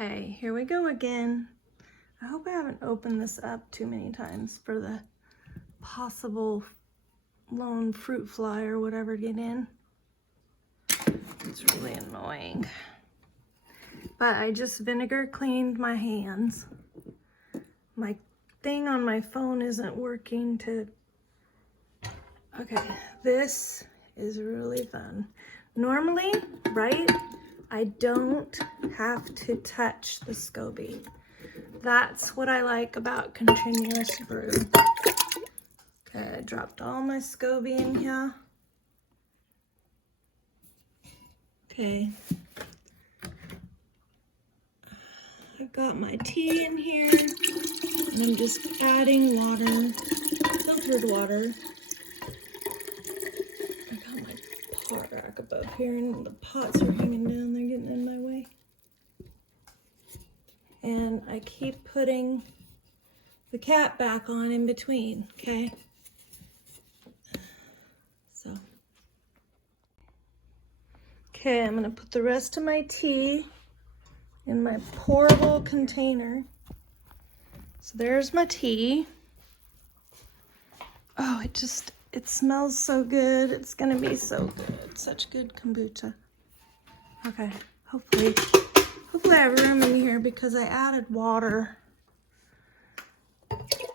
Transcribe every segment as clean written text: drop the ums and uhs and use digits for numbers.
Okay, here we go again. I hope I haven't opened this up too many times for the possible lone fruit fly or whatever get in. It's really annoying. But I just vinegar cleaned my hands. My thing on my phone isn't working to... Okay, this is really fun. Normally, right, I don't have to touch the SCOBY. That's what I like about continuous brew. Okay, I dropped all my SCOBY in here. Okay. I've got my tea in here, and I'm just adding water, filtered water. I got my pot rack above here, and the pots are hanging down, they're getting in my way. And I keep putting the cap back on in between, okay? So. Okay, I'm gonna put the rest of my tea in my pourable container. So there's my tea. Oh, it smells so good. It's gonna be so good. Such good kombucha. Okay, hopefully I have room in here because I added water.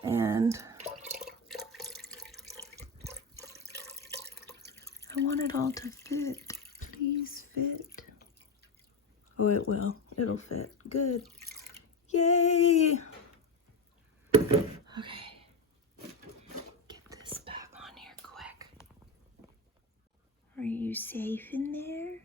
And I want it all to fit. Please fit. Oh, it will. It'll fit. Good. Yay! Okay. Get this back on here quick. Are you safe in there?